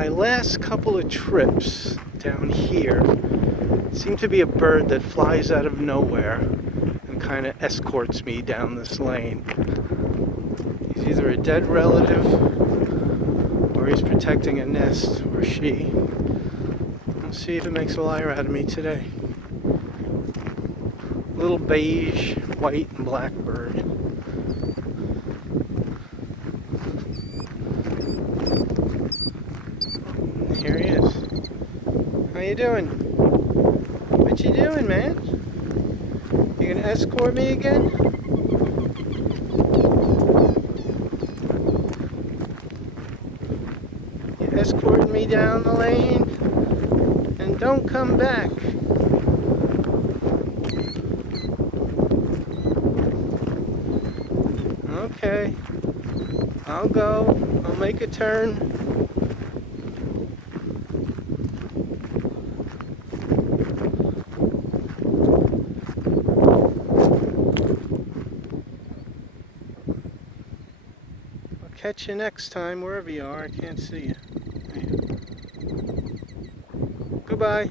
my last couple of trips down here seem to be a bird that flies out of nowhere and kind of escorts me down this lane. He's either a dead relative or he's protecting a nest, or she. We'll see if it makes a liar out of me today. Little beige, white, and black bird. Here he is. How you doing? What you doing, man? You gonna escort me again? You escorting me down the lane? And don't come back. Okay. I'll go. I'll make a turn. Catch you next time, wherever you are. I can't see you. Goodbye.